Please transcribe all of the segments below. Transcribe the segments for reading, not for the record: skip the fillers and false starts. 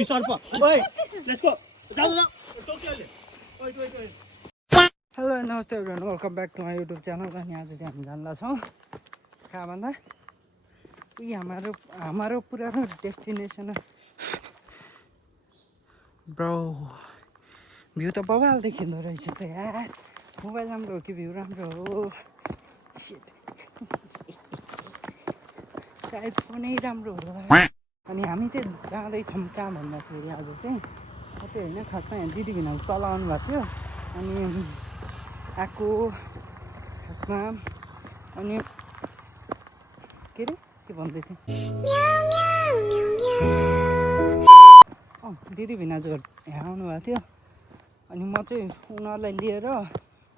Hello नमस्ते everyone welcome back to my YouTube channel. अनि आज चाहिँ हामी जाँदा छौँ कहाँ भन्दा उही हाम्रो पुरानो डेस्टिनेसन ब्रो। भ्यू त बबाल देखिँदो रहेछ त यार। मोबाइल राम्रो हो कि भ्यू राम्रो हो? सायद फोनै राम्रो होला। अनि हामी चाहिँ जाँदैछौँ कहाँ भन्दाखेरि आज चाहिँ कतै होइन, खासमा यहाँ दिदी भिनाल तल आउनु भएको थियो अनि आएको खासमा। अनि के अरे के भन्दै थिएँ, दिदी भिनाजुहरू यहाँ आउनुभएको थियो अनि म चाहिँ उनीहरूलाई लिएर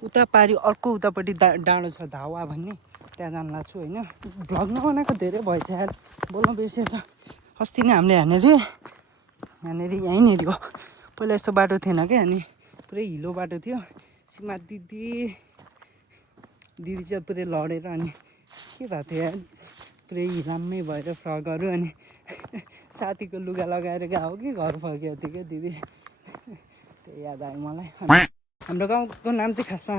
उता पारि अर्को उतापट्टि डाँडो छ धावा भन्ने, त्यहाँ जानु लाग्छु होइन। भ्लग नबनाएको धेरै भएछ यार, बोल्न बिर्सेछ। अस्ति नै हामीले यहाँनिर यहीँनिर हो, पहिला यस्तो बाटो थिएन क्या, अनि पुरै हिलो बाटो थियो। सीमा दिदी चाहिँ पुरै लडेर अनि के भएको थियो यार, पुरै हिलाम्मै भएर फ्रकहरू अनि साथीको लुगा लगाएर गएको कि घर फर्किएको थियो क्या दिदी। त्यो याद आयो मलाई। हाम्रो गाउँको नाम चाहिँ खासमा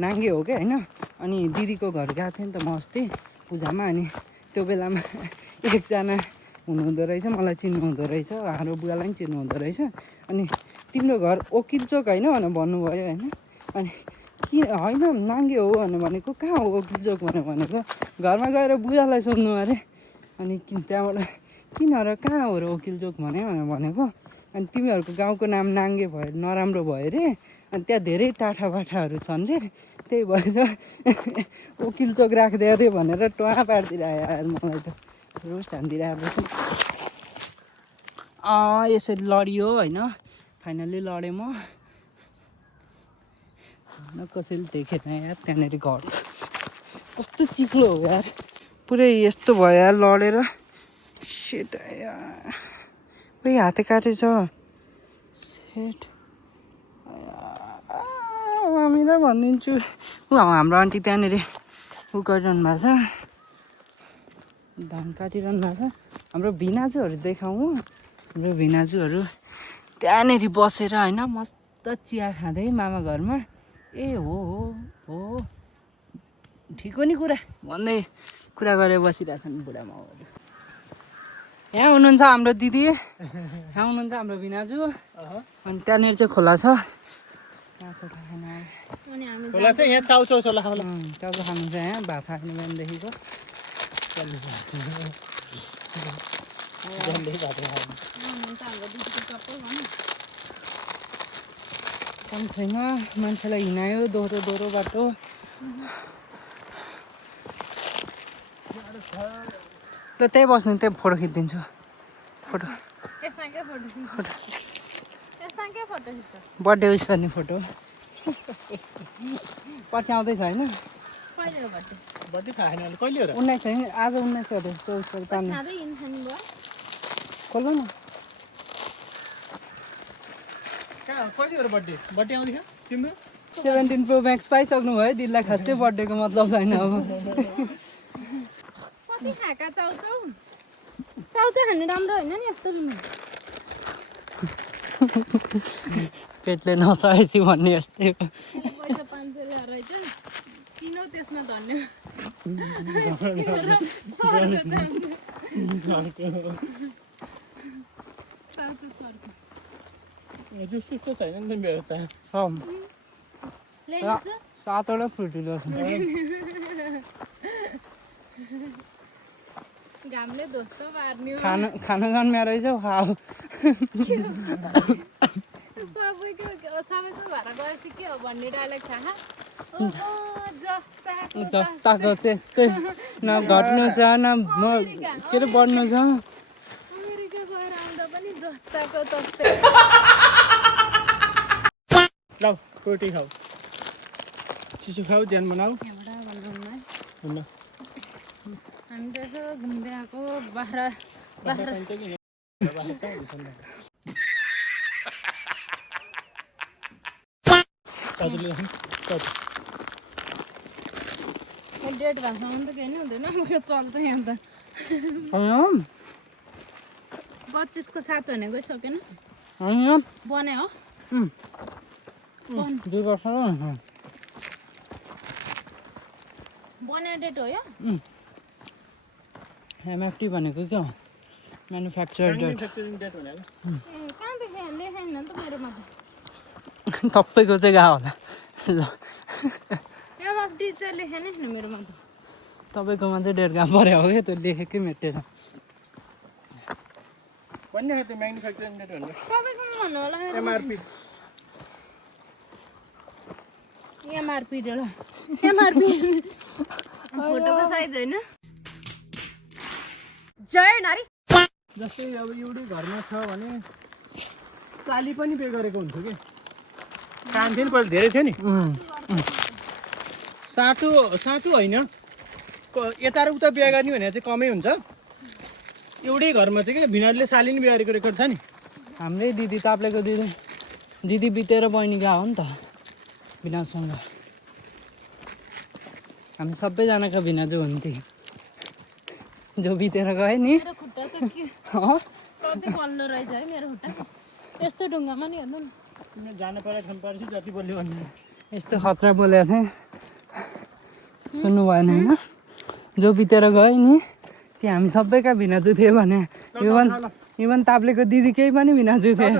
नाङ्गे हो क्या होइन। अनि दिदीको घर गएको थिएँ नि त म अस्ति पूजामा, अनि त्यो बेलामा एकजना हुनुहुँदो रहेछ, मलाई चिन्नुहुँदो रहेछ, हाम्रो बुवालाई पनि चिन्नुहुँदो रहेछ। अनि तिम्रो घर ओकिलचोक होइन भनेर भन्नुभयो होइन। अनि किन होइन नाङ्गे हो भनेको, कहाँ हो ओकिलचोक भनेको, घरमा गएर बुवालाई सोध्नु अरे। अनि त्यहाँबाट किन र कहाँ हो र ओकिलचोक भनेको। अनि तिमीहरूको गाउँको नाम नाङ्गे भयो, नराम्रो भयो अरे, अनि त्यहाँ धेरै टाठा बाठाहरू छन् रे, त्यही भएर ओकिलचोक राख्दै अरे भनेर टुवा पारिदिएर आयो मलाई त, रोस्ट हानिदिरहेको रहेछ। यसरी लडियो होइन, फाइनल्ली लडेँ म। कसैले देखेन यार, त्यहाँनिर घर छ। कस्तो चिक्लो हो यार, पुरै यस्तो भयो यार लडेर। सेट यार खोइ हाते काटेछ सेट। हामीलाई भनिदिन्छु हाम्रो आन्टी त्यहाँनिर उ गरिरहनु भएको छ, धान काटिरहनु भएको छ। हाम्रो भिनाजुहरू देखाउँ हो, हाम्रो भिनाजुहरू त्यहाँनिर बसेर होइन मस्त चिया खाँदै मामा घरमा। ए हो ठिक हो नि कुरा भन्दै कुरा गरेर बसिरहेछन् बुढा माउहरू। यहाँ हुनुहुन्छ हाम्रो दिदी, यहाँ हुनुहुन्छ हाम्रो भिनाजु, अनि त्यहाँनिर चाहिँ खोला छ। खोला चाहिँ यहाँ चाउचाउ छ, चाउचाउ खानु छ यहाँ, भात खाने बिहानदेखिको। काम छैन, मान्छेलाई हिँडायो दोहोरो बाटो। ल त्यही बस्नु, त्यही फोटो खिचिदिन्छु। फोटो बर्थडे विस गर्ने फोटो पर्सि आउँदैछ होइन। 19 होइन, आज 19 हो, 24 पानी खोल्नु न। कहिले बर्थडे आउँदैछ तिम्रो? 17 प्रो म्याक्स पाइसक्नु भयो, दिदीलाई खासै बर्थडेको मतलब छैन अब। कति खाका चाउचाउ खानु राम्रो होइन नि यस्तो लिनु। पेटले नसहेपछि भन्ने जस्तै हो। पैसा 500 ल्याएर रहेछ किनौ, त्यसमा धन्यवाद। जुस सुस त छैन नि त मेरो त। 7वटा फ्रुटी ल्याउँछ। घामले धोस्तो पार्ने खाना जन्मिया रहेछ खाऊ। सबैको घर गएपछि के हो भन्ने डायलग थाहा? जस्ताको त्यस्तै, न घट्नु छ न के अरे बढ्नु छ। अमेरिका गएर आउँदा पनि जस्ताको तस्तै। ल रोटी खाऊ, चिसो खाऊ, ज्यान बनाऊ। हामी त यसो घुम्दै आएको बाख्रा डेट भाषामा त केही नै हुँदैन, चल्छ यहाँ त। 25 को 7 भने गइसकेन होइन बने हो 2 वर्ष र बने डेट हो यो एमएफटी भनेको के हो म्यानुफ्याक्चर डेट म्यानुफ्याक्चरिङ डेट भनेको ए कहाँदेखि लेखेन नि त मेरोमा त सबैको चाहिँ गएको होला एमएफडी चाहिँ लेखेन नि मेरोमा त तपाईँकोमा चाहिँ डेट गएको पऱ्यो हो क्या त्यो लेखेकै मेटेछ भन्ने त्यो म्यानुफ्याक्चरिङ डेट भनेको तपाईँकोमा भन्नु होला एमआरपी एमआरपी ल एमआरपी फोटोको साइज होइन जय नारी जस्तै अब एउटै घरमा छ भने चाली पनि पे गरेको हुन्थ्यो कि काम थियो नि पहिला धेरै थियो नि साटो होइन यता र उता बिहा गर्ने भने चाहिँ कमै हुन्छ एउटै घरमा चाहिँ क्या भिनाले साली नि बिहा गरेको रेकर्ड छ नि हाम्रै दिदी ताप्लेको दिदी बितेर बहिनी गएको हो नि त भिनाजसँग हामी सबैजनाको भिनाजु हुन्थ्यो जो बितेर गयो नि मेरो खुट्टा त के कति बल्लो रहेछ है मेरो खुट्टा यस्तो ढुङ्गामा नि हेर्नु न तिमीले जानु पर्यो खानु पर्छ जति बोल्यो भने यस्तो खतरा बोलेको थिएँ सुन्नु भएन होइन जो बितेर गयो नि त्यो हामी सबैका भिनाजु थियो भने इभन ताप्लेको दिदी केही पनि भिनाजु थिए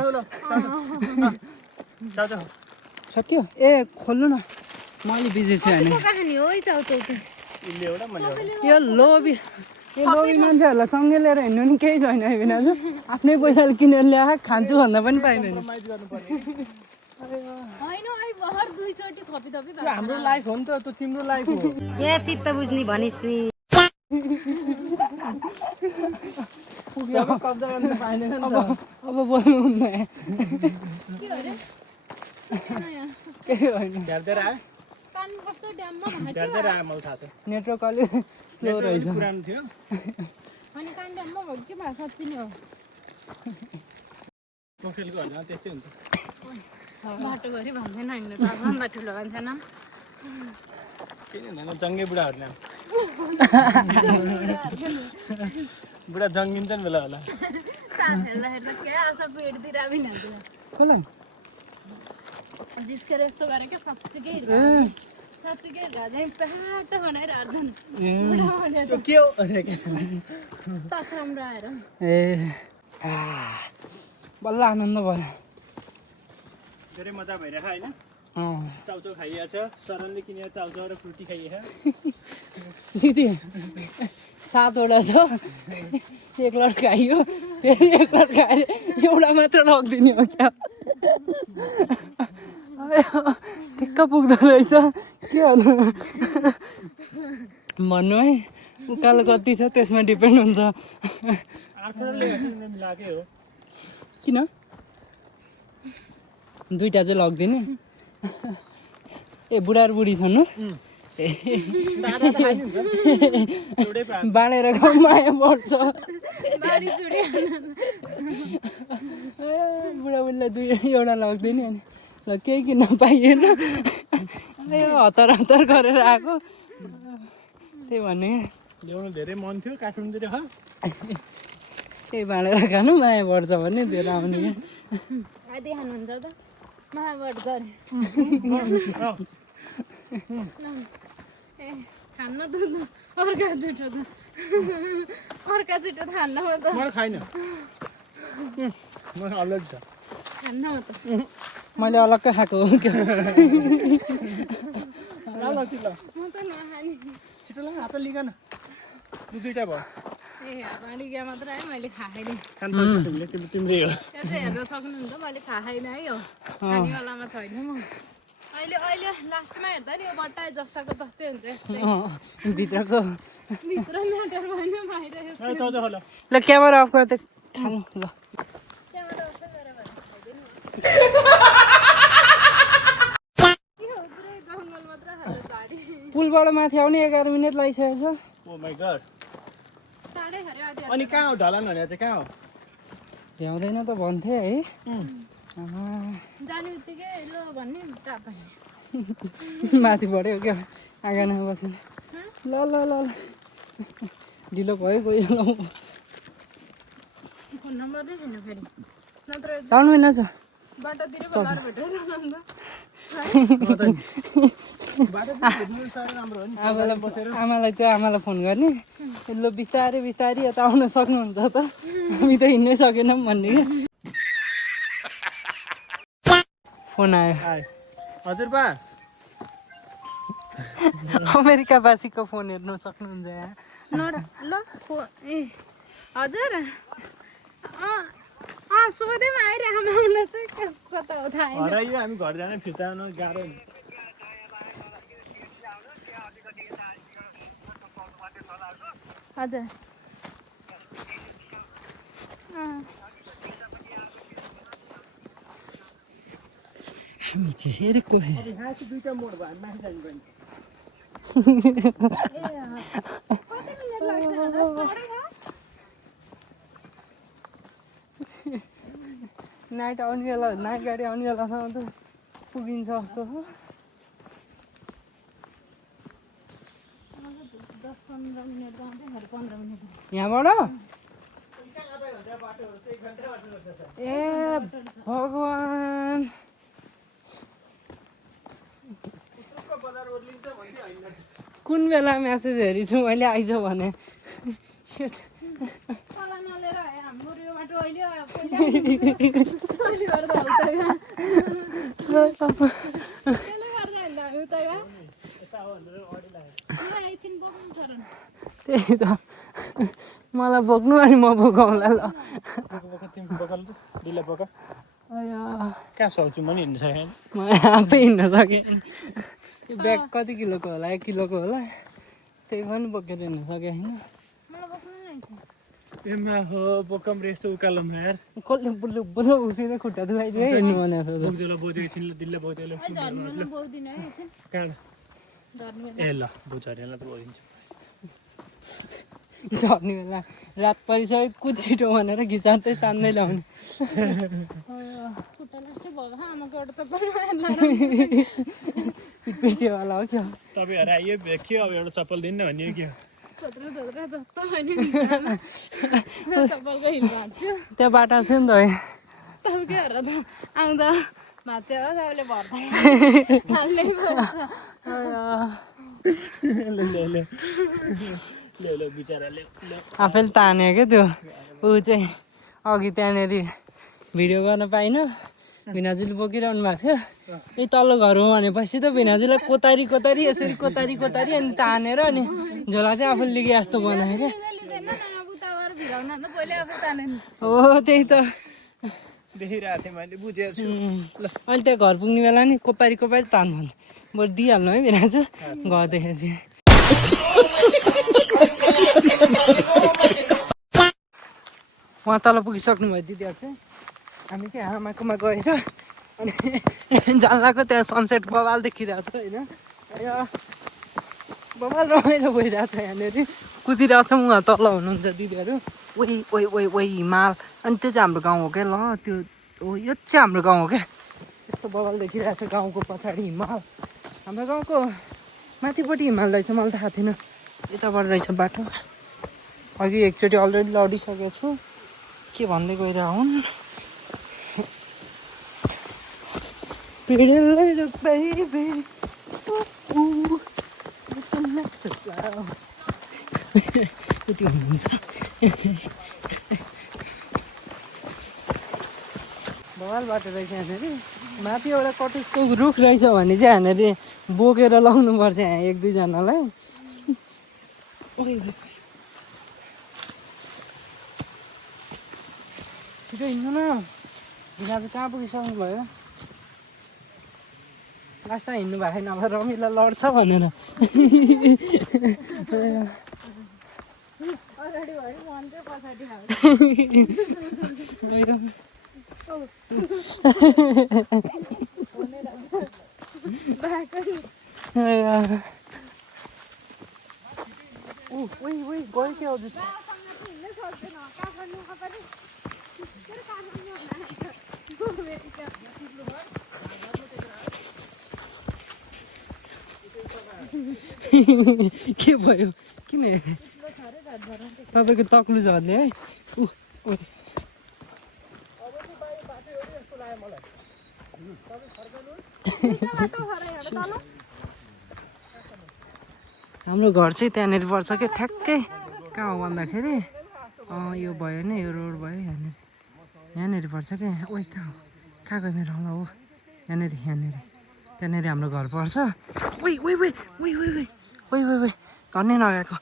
सक्यो ए खोल्नु न म अलि बिजी छु होइन कहानी हो चाउचाउ त यो लोभी मान्छेहरूलाई सँगै लिएर हिँड्नु नि केही छैन है भिनाजु आफ्नै पैसाले किनेर ल्याए खान्छु भन्दा पनि पाइँदैन होइन अहिले भर दुईचोटि खपी हाम्रो लाइफ हो नि त त्यो तिम्रो लाइफ हो ए चित्त बुझ्ने भनिस् नि कब्जा गर्न पाइँदैन नि त अब बोल्नु हुन्न के अरे केही होइन झ्यार्दै आयो कान कस्तो ड्याममा भएको झ्यार्दै आयो मलाई थाहा छ नेटवर्क अलि स्लो रहेछ पुरानो थियो अनि कान ड्याममा भएको के भएको साँच्ची नै हो मोक्सेलको भन्दा त्यस्तै हुन्छ बाटोभरि भन्दैन हामीले त आफूभन्दा ठुलो मान्छे नाम किन भन्दैन जङ्गे बुढाहरू नाम बुढा जङ्गिन्छ नि बेला होला साथीहरूलाई हेर्दा के आशा पेटतिर बिनातिर कसलाई जिस्केर यस्तो गरे क्या साँच्चीकै हिर्का चाहिँ प्याट बनाएर हार्छन् त्यो के हो तास राम्रो आएर ए बल्ल आनन्द भयो धेरै मजा भइरहेको होइन चाउचाउ खाइएको छ सरनले किनेर चाउचाउ र फ्रुटी खाइएको दिदी 7 वटा छ एक लट खाइयो फेरि एक लट खाएर एउटा मात्र लगिदिने हो क्या ठिक्क पुग्दो रहेछ के होला भन्नु है उकालो कति छ त्यसमा डिपेन्ड हुन्छ लाग्यो हो किन दुईटा चाहिँ लगिदिने ए बुढा र बुढी छन् बाँडेर माया पर्छ बुढाबुढीलाई एउटा लगिदिने अनि ल केही किन्न पाइएन हतार हतार गरेर आएको त्यही भने ल्याउनु धेरै मन थियो काठमाडौँतिर त्यही बाँडेर खानु माया पर्छ भने धेरै आउने आधी खानुहुन्छ त महाबाट गरे ए खान्न त अर्का जुठो त अर्का जुठो त खान्न म त मैले खाइनँ मलाई अलग छ खान्न म त मैले अलग्गै खाएको हो क्या ल छिटो म त नखाने छिटो ल हात लिगा न दुईटा भयो ए हातमा मात्र है मैले खाएँ खान्छ तिमीले तिम्रै हो त्यो चाहिँ हेर्न सक्नुहुन्छ मैले खाएन है हो खानेवालामा छैन म अहिले अहिले लास्टमा हेर्दा नि यो बट्टा जस्ताको तस्तै हुन्छ भित्रको भित्र म्याटर भएन बाहिर ल क्यामेरा अफ गर्दै खानु ल जङ्गल मात्र खाएर झाडी पुलबाट माथि आउने 11 मिनट लागिसकेको छ ओ माई गॉड साढे खरे आधी अनि कहाँ हो ढलान भने चाहिँ कहाँ हो भ्याउँदैन त भन्थे है जाने बित्तिकै ल भन्ने ताप माथि बढ्यो क्या आँगनमा बसेर ल ल ल ढिलो भयो गयो फोन नम्बर नै छैन फेरि नत्र चल्नु होइन छ बाटोतिर बोलाएर भेटेर अन्त आमालाई त्यो आमालाई फोन गर्ने ल बिस्तारै बिस्तारै यता आउन सक्नुहुन्छ त हामी त हिँड्नै सकेनौँ भन्ने क्या फोन आयो हजुर बा अमेरिकावासीको फोन हेर्नु सक्नुहुन्छ यहाँ ल ए हजुर सोधैमा आइरहेको आउन चाहिँ कता हो थाहा होइन हराइयो हामी घर जाने फिर्ता आउनु गाह्रो हजुर हामी चाहिँ हेरेको यहाँ चाहिँ दुईटा मोड भयो हामी माथि जानुपर्ने कति मिनट लाग्छ होला नाइट आउने बेला नाइट गाडी आउने बेलासम्म त पुगिन्छ जस्तो हो 10-15 मिनट जाँदै 15 मिनट यहाँबाट ए भगवान् कुन बेला म्यासेज हेरेछु मैले आइज भने चलानलेर हाम्रो यो बाटो अहिले गर्दा हामी उता त्यही त मलाई बोक्नु अनि म बोकाउँला ल कहाँ सक्छु म नि हिँड्नु सकेँ म आफै हिँड्न सकेँ यो ब्याग कति किलोको होला 1 किलोको होला त्यही पनि बोकेर हिँड्न सकेँ होइन एमा हो बोकम रेस्तो उकालो यार कसले बुल्लु बुल्लु उठेर खुट्टा दुखाइदियो हिँड्नु भनेको छ बोक्देला बोजो एकछिन दिल्ले बोजोले ए ल बुझारेला त बोलिन्छ झर्ने बेला रात परिसक्यो कुद छिटो भनेर घिचार्दै तान्दै ल्याउने पिटीवाला हो क्या तपाईँहरू आइयो भेट्यो अब एउटा चप्पल दिनु भन्ने के त्यो बाटा थियो नि त आउँदा भाँच्यो हो सबैले भर्दा आफैले तान्यो क्या त्यो ऊ चाहिँ अघि त्यहाँनिर भिडियो गर्न पाइनँ भिनाजुले बोकिरहनु भएको थियो यही तल्लो घर हो भनेपछि त भिनाजुलाई कोतारी कोतारी यसरी कोतारी कोतारी अनि तानेर अनि झोला चाहिँ आफूले लिगे जस्तो बनायो क्या हो त्यही त देखिरहेको थिएँ मैले बुझेको छु अहिले त्यहाँ घर पुग्ने बेला नि कोपारी कोपारी तान्नु बरु दिइहाल्नु है भिनाजु घर देखेपछि उहाँ तल पुगिसक्नु भयो दिदीहरू चाहिँ हामी चाहिँ आमाकोमा गएर अनि जान्लाको त्यहाँ सनसेट बवाल देखिरहेको छ होइन बवाल रमाइलो भइरहेको छ यहाँनिर कुदिरहेको छ उहाँ तल हुनुहुन्छ दिदीहरू ओइ ओइ ओइ ओइ हिमाल अनि त्यो चाहिँ हाम्रो गाउँ हो क्या ल त्यो हो यो चाहिँ हाम्रो गाउँ हो क्या यस्तो बवाल देखिरहेको छ गाउँको पछाडि हिमाल हाम्रो गाउँको माथिपट्टि हिमाल रहेछ मलाई थाहा थिएन यताबाट रहेछ बाटो अघि एकचोटि अलरेडी लडिसकेको छु के भन्दै गइरहेको हुन् यति हुनुहुन्छ बवाल बाटो रहेछ यहाँनिर माथि एउटा कटुसको रुख रहेछ भने चाहिँ यहाँनिर बोकेर लाउनुपर्छ यहाँ 1-2 जनालाई छिटो हिँड्नु न भिनाजु कहाँ पुगिसक्नु भयो लास्टमा हिँड्नु भएको छैन अब रमिला लड्छ भनेर गयो क्या हजुर के भयो किन तपाईँको तक्लु झर्ने है हाम्रो घर चाहिँ त्यहाँनिर पर्छ क्या ठ्याक्कै कहाँ हो भन्दाखेरि यो भयो नि यो रोड भयो यहाँनिर यहाँनिर पर्छ क्या ओइ कहाँ हो कहाँ गयो मेरो हलो हो यहाँनिर यहाँनिर त्यहाँनिर हाम्रो घर पर्छ ओइ ओइ ओइ ओइ ओइ ओइ ओइ ओइ ओइ धन्नै नगएको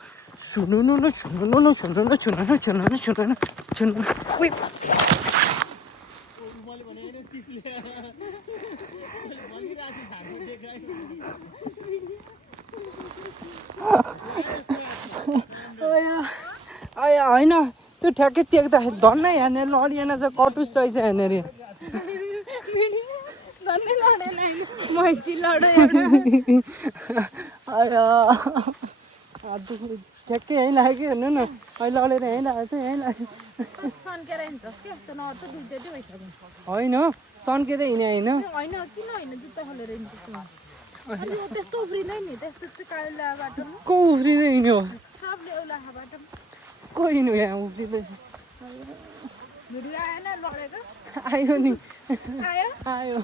सुन्नु न सुन्नु न सुन्नु न सुन्नु न सुन्नु न सुन्नु न सुन्नु न ओइ होइन त्यो ठ्याक्कै टेक्दाखेरि धन्नै यहाँनिर लडिएन चाहिँ कटुस रहेछ यहाँनिर ठ्याक्कै यहीँ लाग्यो हेर्नु न अहिले लडेर यहीँ लागेको थियो यहीँ लाग्यो होइन सन्केर हिँडे होइन को उफ्रिँदै हिँड्यो को हिँड्यो यहाँ उफ्रिँदैछ आयो नि आयो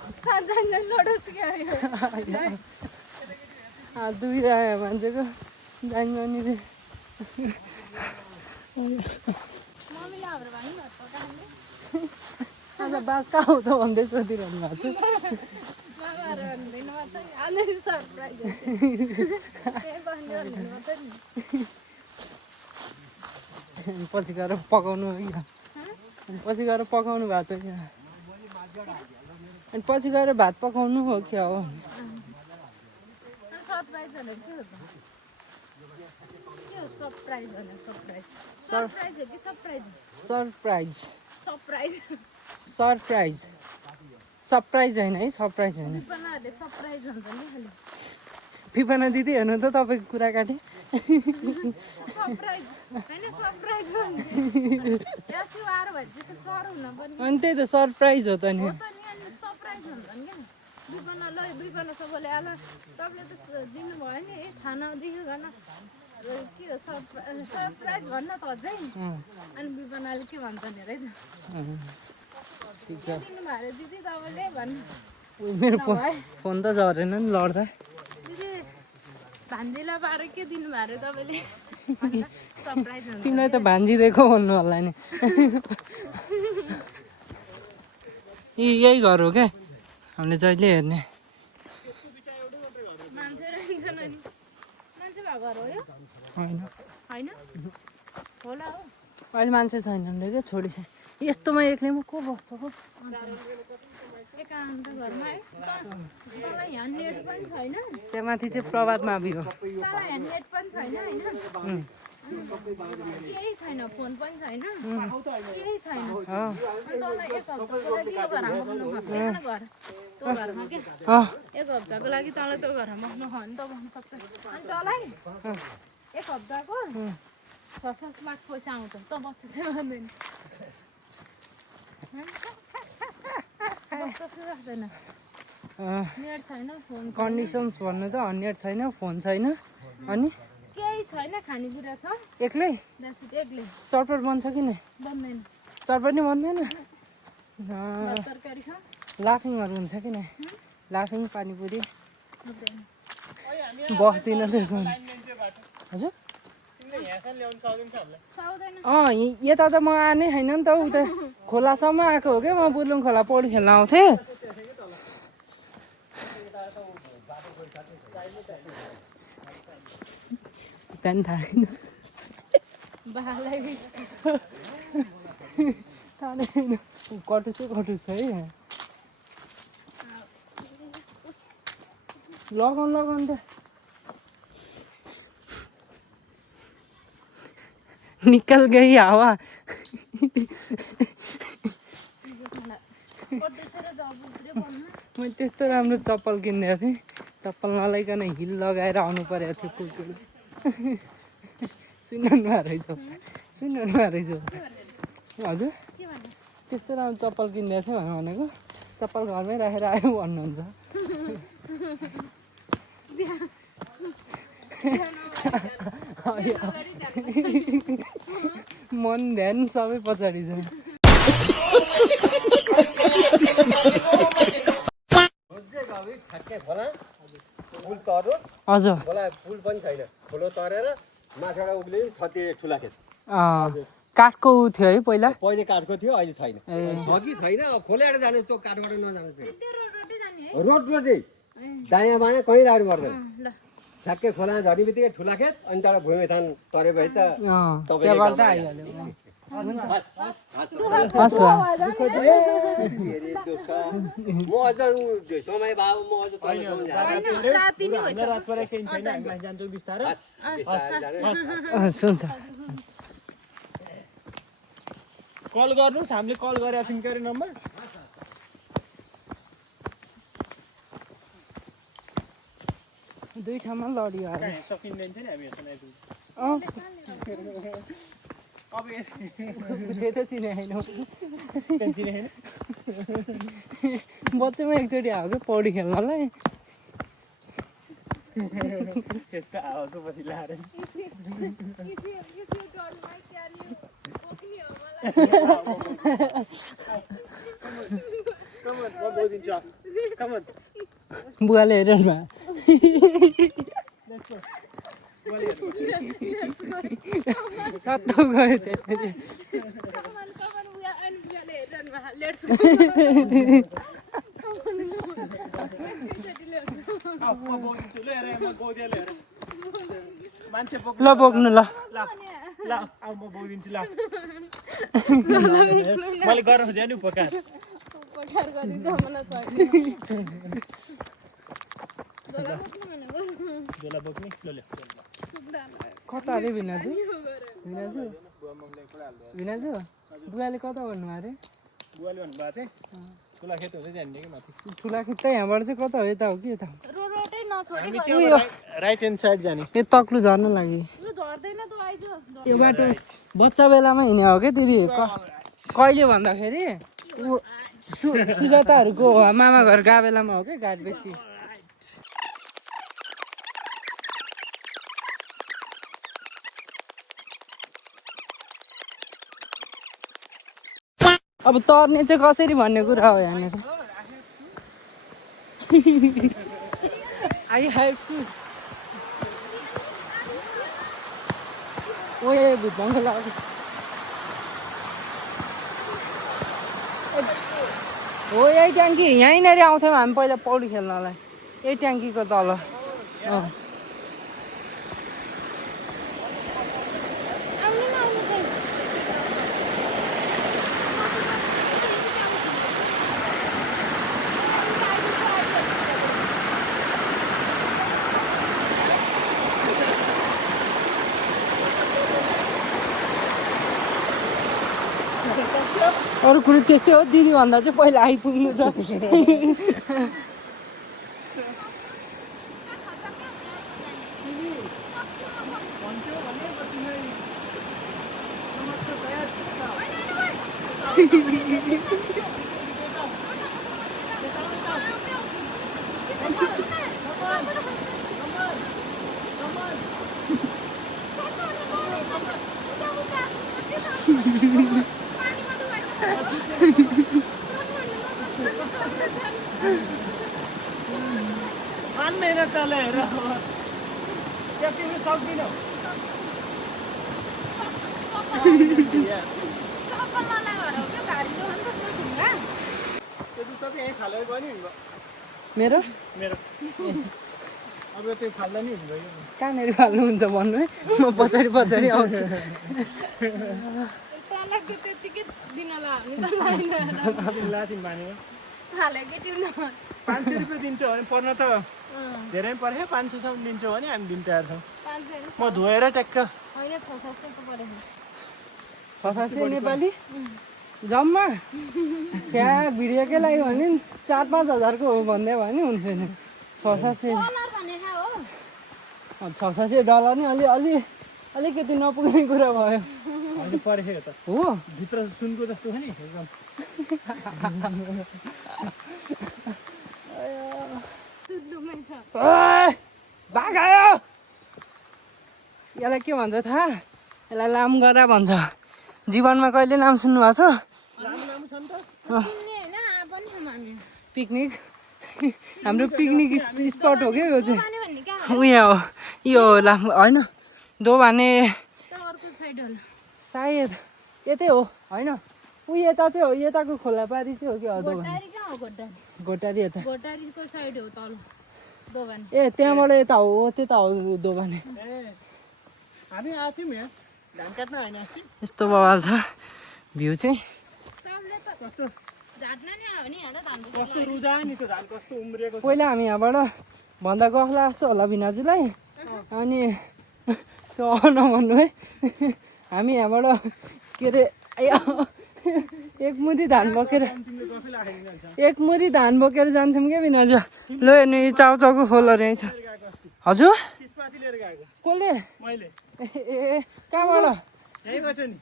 हात दुखिरहेको मान्छेको जान्ने आज बात कहाँ हो त भन्दै सोधिरहनु भएको पछि गएर पकाउनु पछि गएर पकाउनु भएको छ यहाँ अनि पछि गएर भात पकाउनु हो क्या हो सरप्राइज सरप्राइज होइन है सरप्राइज होइन विपना दिदी हेर्नु त तपाईँको कुरा काटेँ अनि त्यही त सरप्राइज हो त नि मेरो फोन त झरेन नि लड्दा तिमीलाई त भान्जी दिएको भन्नु होला नि यही घर हो क्या हामीले जहिले हेर्ने अहिले मान्छे छैन भने क्या छोडी छ यस्तोमा एक्लैमा को बस्छ हो त्यहाँ माथि चाहिँ प्रभात मावि हो केही छैन फोन पनि छैन केही छैन एक हप्ताको लागि तँलाई त्यो घरमा बस्नु हो भने त बस्नु सक्छ अनि तँलाई एक हप्ताको 6-7 लाख पैसा आउँछ त बस्छ चाहिँ भन्दैन नेट छैन फोन कन्डिसन्स भन्नु त नेट छैन फोन छैन अनि केही छैन खानेकुरा छ एक्लै एक्लै चटपट बन्छ कि नै बन्दैन चटपट नि बन्दैन तरकारी छ लाफिङहरू हुन्छ कि नै लाफिङ पानीपुरी बस्दिन त्यसमा हजुर यता त म आने छैन नि त उता खोलासम्म आएको हो क्या म बुर्लुङ खोला पौडी खेल्न आउँथेँ कटुसै कटुस है लगाउनु त निकल गई हावा मैले त्यस्तो राम्रो चप्पल किनिदिएको थिएँ चप्पल नलाइकन हिल लगाएर आउनु परेको थियो कुकुर सुन्नु रहेछ हजुर त्यस्तो राम्रो चप्पल किनिदिएको थिएँ भनेको चप्पल घरमै राखेर आयो भन्नुहुन्छ मन ध्यान सबै पछाडि छ हजुर खोला पुल पनि छैन खोलो तरेर माथिबाट उक्लियो छति ठुला खेत काठको उ थियो है पहिला पहिले काठको थियो अहिले छैन ए छ कि छैन खोलेर जाने त्यो काठबाट नजानु त्यो रोडै जाने है रोडबाटै दायाँ बायाँ कहीँ लानु पर्दैन ल ठ्याक्कै खोला झर्ने बित्तिकै ठुला खेत अनि तर भूमि थान तरे भए त त्यहाँबाट त आइहाल्यो धेरै दुःख म अझ समय भाव म अझ तलसम्म राति नै भइसक्यो रात परे केही छैन हामी माथि जान्छौँ बिस्तारै सुन्छ कल गर्नुहोस् हामीले कल गरेका छौँ के अरे नम्बर दुई ठाउँमा लडियो अरे कहाँ सकिँदैन थियो नि हामी यसमा आइपुग्यो अब त्यही त चिने होइन चिने छैन बच्चामा एकचोटि आएको क्या पौडी खेल्नलाई त्यस्तो आवाजको पछि लाएर बुवाले हेरेन सत्तो गयो त्यसरी मान्छे ल बोक्नु ल ल अब म बोकिदिन्छु ल मैले गर्न खोजेँ नि उपकार झोला बोक्ने ल कता अरे भिनाजु भिनाजु भिनाजु बुवाले कता भन्नु अरे बुवाले भन्नुभएको चाहिँ ठुला खेत हुँदै जाने कि माथि ठुला खेत त यहाँबाट चाहिँ कता हो यता हो कि यता रोडै नछोडे हामी चाहिँ राइट ह्यान्ड साइड जाने यो तक्लु झर्न लागि लु झर्दैन त आइज यो बाटो बच्चा बेलामा हिँड्ने हो क्या दिदी कहिले भन्दाखेरि ऊ सुजाताहरूको मामा घर गएको बेलामा हो क्या घाट बेसी अब तर्ने चाहिँ कसरी भन्ने कुरा हो यहाँनिर आई हेभ सुज ओ ए भुत्ताङको लागि हो यही ट्याङ्की यहीँनिर आउँथ्यौँ हामी पहिला पौडी खेल्नलाई यही ट्याङ्कीको तल अरू कुरो त्यस्तै हो दिदी भन्दा चाहिँ पहिला आइपुग्नु छ मान्दैन तल हेर त्यति सक्दिनँ त्यो जुत्ता चाहिँ यहीँ फालेर गयो नि मेरो मेरो अब त्यो फाल्दा नि हुनुभयो कहाँनिर फाल्नुहुन्छ भन्नु है म पछाडि पछाडि आउँछु त्यतिकै दिन हामी लाथिम मानेको हालेकै ट्युन 500 रुपियाँ दिन्छौ भने पर्न त धेरै पनि पऱ्यो 500सम्म दिन्छौ भने हामी दिन तयार छौँ 500 म धोएर ट्याक्क होइन 600 त परेको 600 नेपाली जम्मा स्या भिडियोकै लागि भने 4-5 हजारको हो भन्दै भयो नि हुन्थ्यो नि 600 डलर भनेको हो 600 डलर नि अलिकति नपुग्ने कुरा भयो अहिले परेको त हो भित्र सुनको जस्तो छ नि एकदम बाघ आयो यसलाई के भन्छ थाहा यसलाई लामगरा भन्छ जीवनमा कहिले नाम सुन्नु भएको छ पिकनिक हाम्रो पिकनिक स्पट हो क्या यो चाहिँ उयो हो यो होला होइन दोभाने त अर्को साइड होला सायद यतै हो होइन ऊ यता चाहिँ हो यताको खोलापारी चाहिँ हो कि दोभान घोटारी कहाँ हो घोटारी घोटारी यता घोटारीको साइड हो तल दोभान ए त्यहाँबाट यता हो त्यता हो दोभाने हामी आएको थियौँ यहाँ धान काट्न होइन यस्तो बवाल छ भ्यू चाहिँ सबले त झाट्न नि आयो नि हेर धानको कस्तो रुजा नि त्यो धान कस्तो उम्रिएको छ पहिला हामी यहाँबाट भन्दा गफला जस्तो होला भिनाजुलाई अनि त्यो नभन्नु है हामी यहाँबाट के अरे एक मुठी धान बोकेर एक मुठी धान बोकेर जान्थ्यौँ क्या भिनाजु ल हेर्नु यो चाउचाउको खोल रहेछ हजुर त्यसपछि लिएर गएको कसले मैले ए कहाँबाट यहीँबाट नि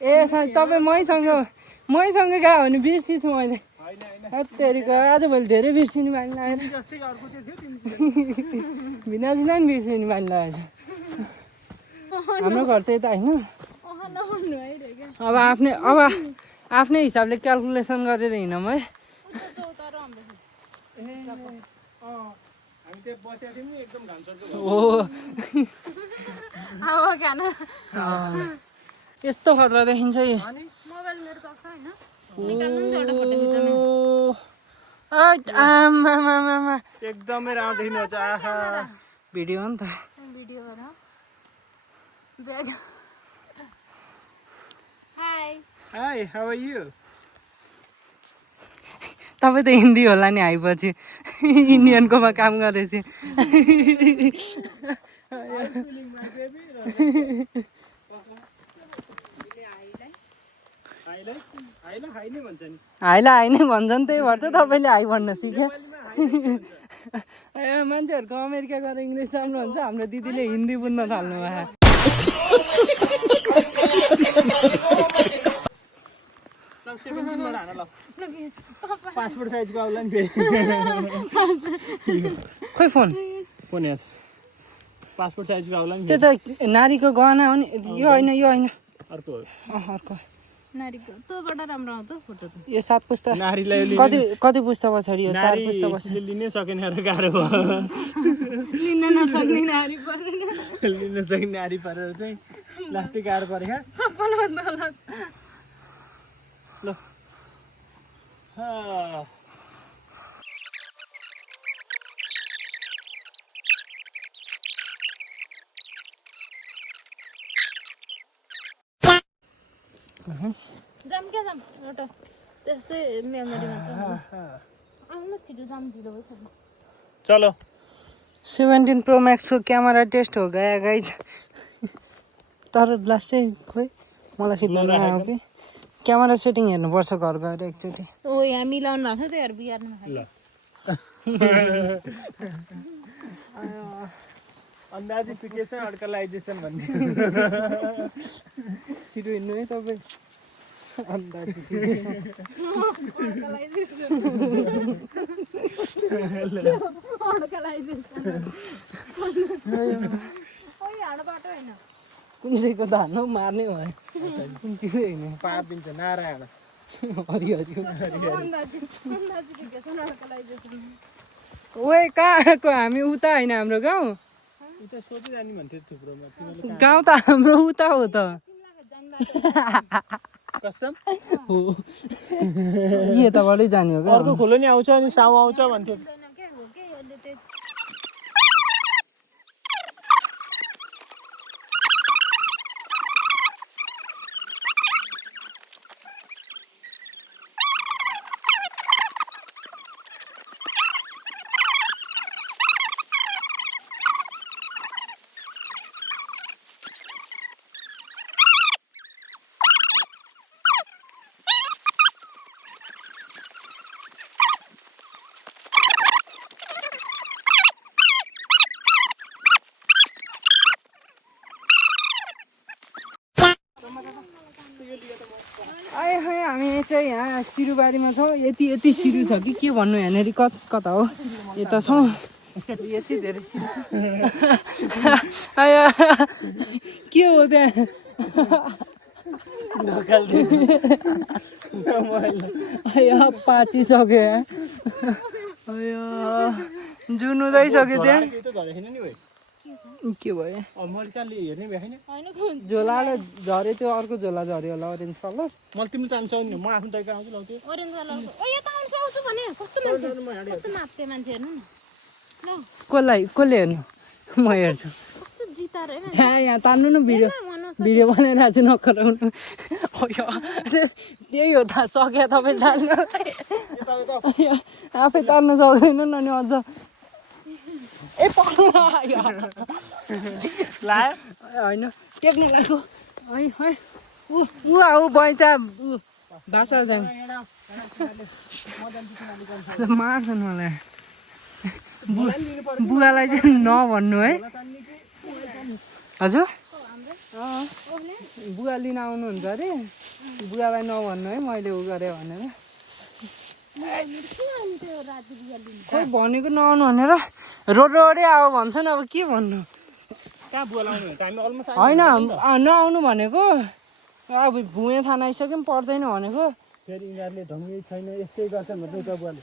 ए साँच्ची तपाईँ मैसँग गयो भने बिर्सिछु मैले होइन होइन हत्तेरीको आजभोलि धेरै बिर्सिने बानी लागेर जस्तै अर्को चाहिँ थियो तिमी भिनाजुलाई पनि बिर्सिने बानी लागेको छ हाम्रो घर त यता होइन नभन्नु है रे क्या अब आफ्नै हिसाबले क्यालकुलेसन गरेर हिँडौँ है उता तर हाम्रो हामी त्यहाँ बसेको थियौँ नि एकदम घामसरको हो अब खाना यस्तो खतरा देखिन्छ है मोबाइल मेरो चल्छ होइन निकाल्नु नि एउटा फोटो खिच्नु आमा एकदमै राम्रो देखिनुहुन्छ आहा भिडियो हो नि त भिडियो गर ब्याग hi hi how are you तपाईँ त हिन्दी होला नि आएपछि इन्डियनकोमा काम गरेपछि हाई नै भन्छ नि हाइला हाइ नै भन्छ नि त्यही भएर त तपाईँले हाइ भन्न सिक्यो मान्छेहरूको अमेरिका गएर इङ्ग्लिस राम्रो हुन्छ हाम्रो दिदीले हिन्दी बुझ्न थाल्नु भयो पासपोर्ट साइजको आउला नि फेरि खोइ फोन फोन यहाँ छ पासपोर्ट साइजको आउला नि त्यो त नारीको गहना हो नि यो होइन अर्को हो अर्को नारीको तँबाट राम्रो आउँछ फोटो त यो 7 पुस्ता नारीलाई कति पुस्ता पछाडि यो 4 पुस्ता पछाडि नारीले लिनै सकेन र गाह्रो भयो लिन नसक्ने नारी परेन लिन सक्ने नारी परेर चाहिँ लास्टै गाह्रो परेको चप्पलभन्दा अलग ल जाम क्या जाम एउटा त्यस्तै मेमोरी मात्र आउनु छिटो जाम ढिलो भइसक्यो चलो 17 प्रो मैक्सको क्यामेरा टेस्ट हो गया गाइज तर लास्ट चाहिँ खोइ मलाई खिच्न नआयो कि क्यामेरा सेटिङ हेर्नुपर्छ घर गएर एकचोटि ओ यहाँ मिलाउनु भएको थियो त्यही बिहारमा ल अन्दाजिफिकेसन अर्कलाइजेसन भन्ने छिटो हिँड्नु है तपाईँ बाटो होइन कुन चाहिँको धान हो मार्ने भयो कुन चाहिँ होइन पाप दिन्छ नारायण हरियो अन्दाजिफिकेसन अर्कलाइजेसन ओए कहाँको हामी उता होइन हाम्रो गाउँ उता सोधिरहने भन्थ्यो थुप्रोमा तिमीले गाउँ त हाम्रो उता हो त कसम हो यताबाटै जाने हो क्या अर्को खोलो नि आउँछ अनि साउ आउँछ भन्थ्यो आए खै हामी चाहिँ यहाँ सिरुबारीमा छौँ यति सिरु छ कि के भन्नु यहाँनिर कता हो यता छौँ यति धेरै सिरु आयो के हो त्यहाँ आयो पाचिसक्यो आयो जुन उदाइसक्यो त्यहाँ त्यो त झरेको छैन नि भाइ के भयो मैले चाहिँ हेर्ने भए छैन होइन त झोलाले झऱ्यो त्यो अर्को झोला झऱ्यो होला अरेन्ज कलर मैले तिमीले चाहन्छौ नि म आफ्नो तरिका आउँछु ल त्यो ओरेन्ज कलरको ओ यता आउनु सक्छु भने कस्तो मान्छे कस्तो नाप्के मान्छे हेर्नु न ल कसले हेर्नु म हेर्छु कस्तो जिता रे यहाँ तान्नु न भिडियो बनाइरहेको छु नखराउनु त्यही हो त सक्यो तपाईँ तान्नु आफै तान्नु सक्दैन न नि अझ ए होइन टेक्न लाग्यो है है ऊ आऊ बैचा भाषा जानु मार्छन् मलाई बुवालाई चाहिँ नभन्नु है हजुर बुवा लिन आउनुहुन्छ अरे बुवालाई नभन्नु है मैले उ गरेँ भनेर खोइ भनेको नआउनु भनेर रोडै आऊ भन्छन् अब के भन्नु कहाँ बुवा लाउनु त हामी अलमोस्ट होइन नआउनु भनेको अब भुएँ थाहा आइसक्यो पनि पर्दैन भनेको फेरि यिनीहरूले ढङ्गै छैन यस्तै गर्छन् भन्दै त बुवाले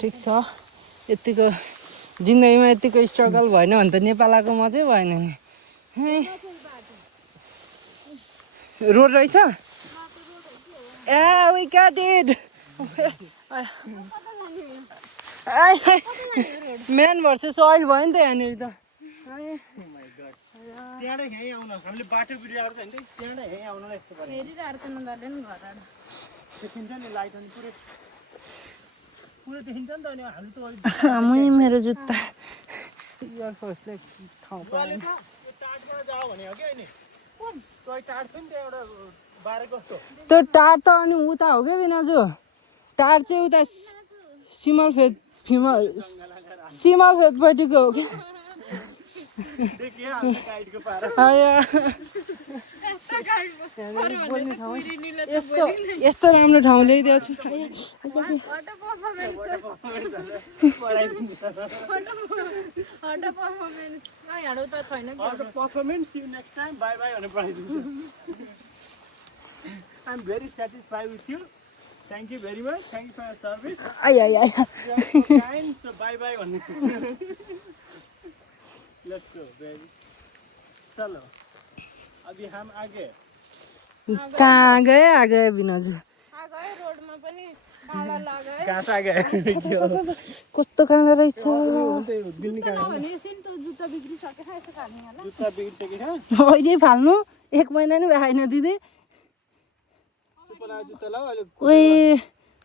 ठिक छ यतिको जिन्दगीमा यतिको स्ट्रगल भएन भने त नेपाल आएको मजै भएन नि रोड रहेछ A V got it man versus oil भयो नि त यहाँनिर त त्यहाँबाट यहीँ आउन हामीले बाटो भिडियो गर्छ भने त्यहाँबाट यहीँ आउनलाई यस्तो गरेँ हेरिरहेको त उनीहरूले नि घरबाट देखिन्छ नि लाइट अनि पुरै पुरै देखिन्छ नि त अनि हामी त मै मेरो जुत्ता ठाउँ बुवाले त यो टाढबाट जाऊ भने हो कि अहिले तै टाढ छ नि त्यहाँ एउटा बारे कस्तो त्यो टार त अनि उता हो क्या बिनाजु टार चाहिँ उता सिमलफेदपट्टिको हो कि देखियो हाम्रो गाइडको पारा यस्तो राम्रो ठाउँ ल्याइदिएको छु performance you next time bye bye भनेर पठाइदिन्छु I am very satisfied with you thank you very much thank you for your service kind so bye bye भन्ने लेट्स गो भेरी चलो अभी हम आगे कहाँ गए बिनाजु रोडमा पनि भाडा लगायो कहाँ से आगे कस्तो खाँदो रहेछ भने सिन्टो जुत्ता बिग्रिसक्यो यसो खाने होला जुत्ता बिग्रिसक्यो अहिले फाल्नु 1 महिना नि भएन दिदी सुपर जुत्ता लाऊ अहिले ओए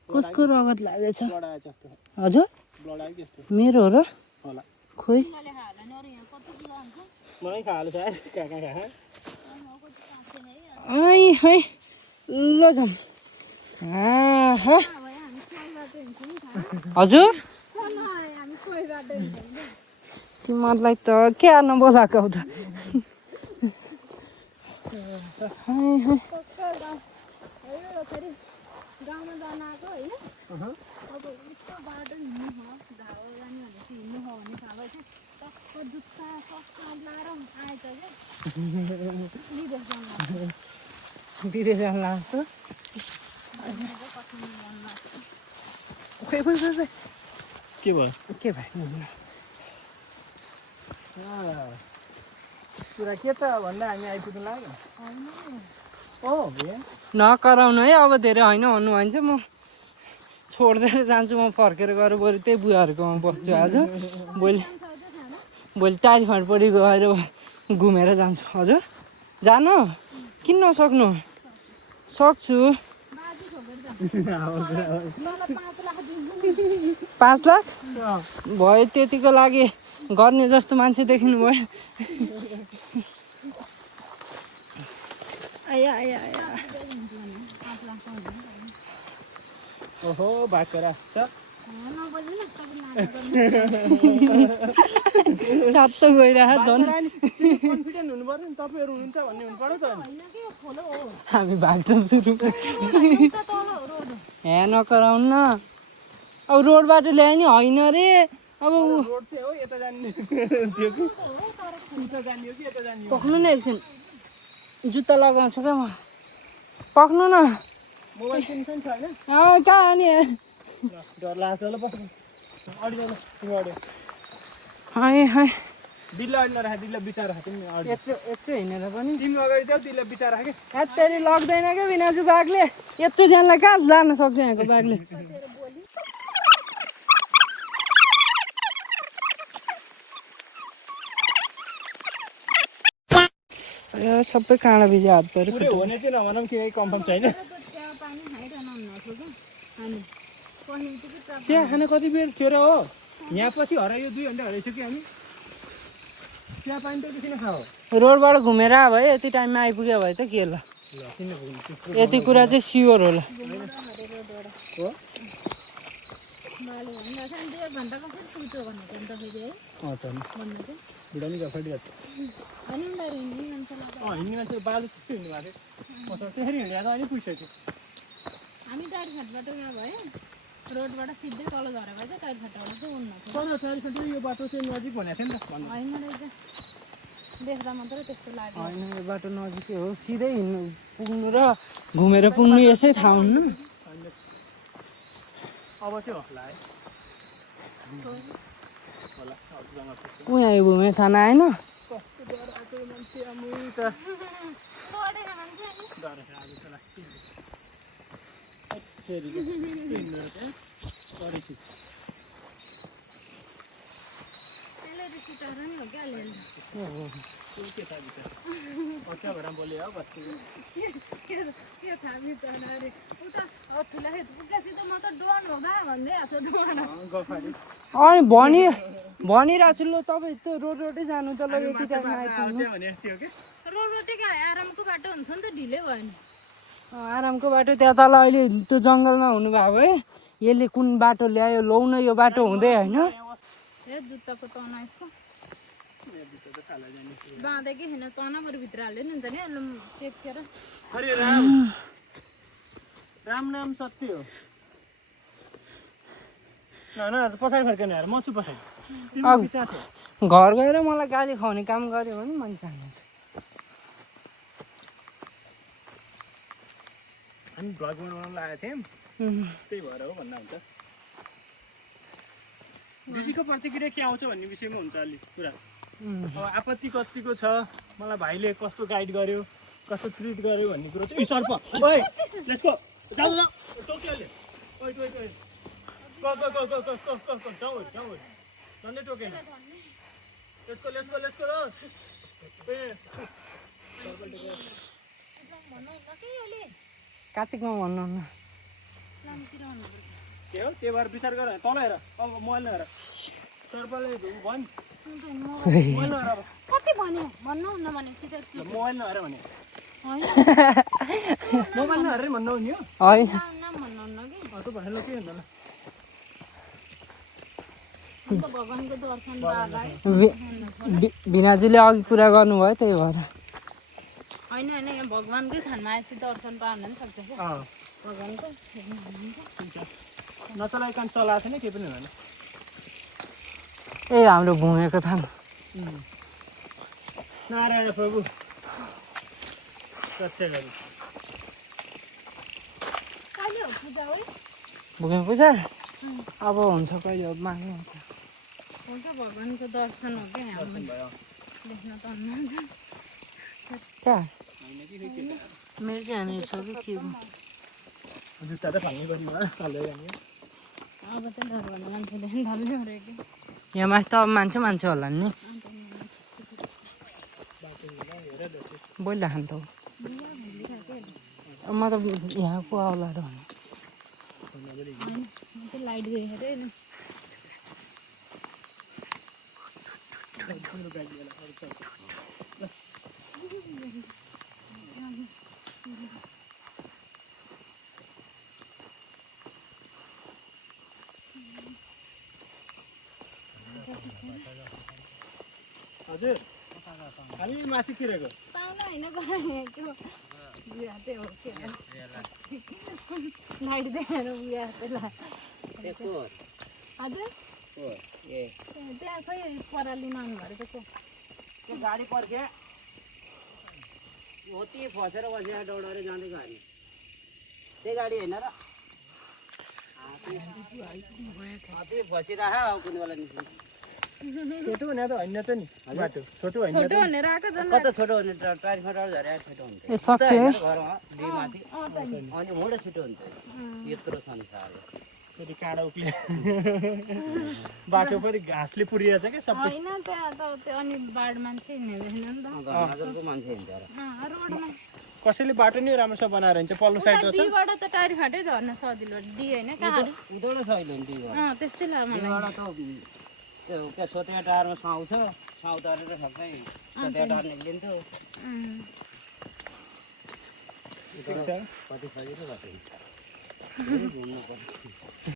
कसको रगत लागेछ ब्लड आयो जस्तो हजुर ब्लड आयो जस्तो मेरो हो र होला खोइ मलाई खाले सायद कहाँ कहाँ ai hay ल जाम हजुर तिमीहरूलाई त के आर्न बोलाएको हो त गाउँमा जान आएको होइन अब यस्तो बाटो हिँड्नु हो धावा जाने भनेपछि हिँड्नु हो भने थाहा भयो टक्क जुत्ता सक्का लाएर आएछ क्या विदेश जान लाग्छ खोइ खोइ खोइ के भयो के भयो कुरा के त भन्दा हामी आइपुग्नु लाग्यो ओ भे नकराउनु है अब धेरै होइन भन्नु भने चाहिँ म छोड्दै जान्छु म फर्केर गएर बरु त्यही बुवाहरूकोमा बस्छु आज भोलि टाइफाइडपट्टि गएर घुमेर जान्छु हजुर जानु किन नसक्नु सक्छु 5 लाख भयो त्यतिको लागि गर्ने जस्तो मान्छे देखिनु भयो आया आया आया ओहो बाटो रास्ता सात त गइरहेको झन् कन्फिडेन्ट हुनु पर्यो नि तपाईँहरू हुनुहुन्छ भन्ने हुनु पर्यो त हामी भाग्छौँ सुरु यहाँ नकराउनु न अब रोडबाट ल्यायो नि होइन रे अब रोड चाहिँ हो यता जाने त्यो कि उता जाने हो कि यता जाने हो पक्नु न एकछिन जुत्ता लगाउँछु क्या म पक्नु न मोबाइल किन्छ नि छैन कहाँ अनि ल डर लाग्छ ल बस अडि जाऊ ल तिमी अडि हाय हाय दिल्ला अडि नराख दिल्ला बिचार राख तिमी अडि यत्रो हिँडेर पनि तिमी अगाडि जाऊ दिल्ला बिचार राख हत्तेरी लग्दैन क्या बिनाजु बाघले यत्रो ज्यानलाई कहाँ लान सक्छ यहाँको बाघले सबै काँडा भिजा हात पऱ्यो पुरै हुने चाहिँ नभनौँ कि यही कम्फर्म छैन पानी खाइरहनु हुन्नथ्यो क्या हामी पहिलो चाहिँ चिया खान कति बेर थियो र हो यहाँ पछि हरायो 2 घन्टा हराइसक्यो हामी चिया पानी त किन खाऊ रोडबाट घुमेर आयो भए यति टाइममा आइपुग्यो भए त के ल किन पुग्नु यति कुरा चाहिँ स्योर होला हो बाले भन्दा चाहिँ 1 घन्टाको फेरि पुग्छ भनेको नि त फेरि है अँ त भन्नु चाहिँ बुढा नि गफाइट गर्छ अनि उनीहरू हिँड्ने मान्छेलाई हिँड्ने मान्छे बालु कस्तो हिँड्नु भएको थियो त्यसरी हिँडेर त अनि पुगिसक्यो हामी टाइर घाटबाट यहाँ भयो रोडबाट सिधै तल झरेको चाहिँ टाइर घाटबाट चाहिँ उड्न थियो तर 4 यो बाटो चाहिँ नजिक भनेको थियो नि त भन्नु होइन रहेछ देख्दा मात्रै त्यस्तो लाग्यो होइन यो बाटो नजिकै हो सिधै हिँड्नु पुग्नु र घुमेर पुग्नु यसै थाहा हुन्न अब चाहिँ होला है होला अब जमा पुग्छ ऊ यहाँ घुमे थाना आएन कस्तो डर आएको मान्छे आमुई त डढेर मान्छे अनि डर आज त लाग्छ फेरि गरेपछि त्यसले त सिटाएर नि हो क्या अलिअलि के थाहा बिचार अच्छा भएर बोले हो बस्छु के थाहा बिचार अरे उता ठुला पुगेपछि त म त डोन हो बा भन्दै आएको डोन गफाडी अनि भनिरहेको छु ल तपाईँ त्यो रोडै जानु त ल यति टाइममा आइपुग्नु भने जस्तै हो कि रोडकै आरामको बाटो हुन्छ नि त ढिलै भयो नि आरामको बाटो त्यहाँ तल अहिले त्यो जङ्गलमा हुनुभएको भए यसले कुन बाटो ल्यायो लौ न यो बाटो हुँदै होइन ए जुत्ताको तना यसको बाँधेकै छैन तना बरु भित्र हाल्यो नि त नि टेकेर अरे राम राम नाम सत्य हो न पछाडि फर्केन यार म छु पछाडि तिम्रो विचार छ घर गएर मलाई गाली खुवाउने काम गऱ्यो भने मैले चाहन्छु हामी भ्लग बनाउन लागेको थियौँ त्यही भएर हो भन्दा हुन्छ दिदीको प्रतिक्रिया के आउँछ भन्ने विषयमा हुन्छ अलिक कुरा अब आपत्ति कतिको छ मलाई भाइले कस्तो गाइड गर्यो कस्तो ट्रिट गर्यो भन्ने कुरो चाहिँ सर्प ओइ लेट्स गो जाऊ जाऊ टोकियोले ओइ ओइ ओइ गो जाऊ जाऊ नन्दै टोकेन लेट्स गो कार्तिकमा भन्नुहुन्न के हो त्यो भएर विचार गर तल हेर अब मोबाइल हेर सर्पले भन् मोबाइल नहेर अब कति भन्यो भन्नु न भनेपछि त मोबाइल नहेर भने होइन मोबाइल नहेर भन्नु नि हो होइन नाम भन्नुहुन्न कि त भनेर के भन्दैन अन्त भगवान्को दर्शन पाएँ भिनाजुले अघि कुरा गर्नुभयो त्यही भएर होइन होइन यहाँ भगवान्कै थानमा आएपछि दर्शन पाउन पनि सक्छ क्या अँ भगवान्को नचलाइकन चलाएको छैन केही पनि होइन ए हाम्रो घुमेको थाहा नारायण प्रभु सत्य गरी कहिले हो पूजा है भुमे पूजा अब हुन्छ कहिले अब माग्नु हो क्या भगवान्को दर्शन हो क्या यहाँ देख्न त हुनुहुन्छ क्या मेरो चाहिँ हानि छ कि के जुत्ता त फाल्ने गरी भयो चाल्दै जाने अब चाहिँ डर भन्ने मान्छेले पनि ढल्ने अरे कि यहाँ माथि त अब मान्छे होला नि बोलिरहेको नि त म त यहाँको आउलाहरू भने लाइट देखेर हजुर हामी माथि तिरेको पाउन होइन गएको बिहा चाहिँ हो के लाइट देखेर बिहा चाहिँ हजुर त्यहाँ खै परालीमा आउनुभयो अरे त्यो गाडी पर्खे हो ती फसेर बसेर दौडेर जाँदै गाडी त्यही गाडी होइन र त्यो बसिरह कुनै बेला निस्किन्छ छोटो भने त होइन त नि बाटो छोटो होइन छोटो भनेर आएको झन् कता छोटो हुने ट्रान्सफर झरेर छोटो हुन्छ ए सक्यो घरमा डिमाथि अनि मोडो छिटो हुन्छ यत्रो संसार फेरि काँडा उक्ले बाटो पनि घाँसले पुरिरहेछ क्या सबै होइन त्यहाँ त त्यो अनि बाढ मान्छे हिँड्दैन नि त घरको मान्छे हिँड्छ र रोडमा कसैले बाटो नि राम्रोसँग बनाएर हिँड्छ पल्लो साइड छ डीबाट त टायर फाटै झर्न सजिलो डी होइन कहाँ उधौँडो छैन नि त्यो त्यस्तै लामो एउटा त त्यो क्या सोतेको टायरमा साउँछ साउ तरेर सबै सोतेको टायर निक्लिन्थ्यो ठिक छ कति सजिलो भएको घुम्नु पर्छ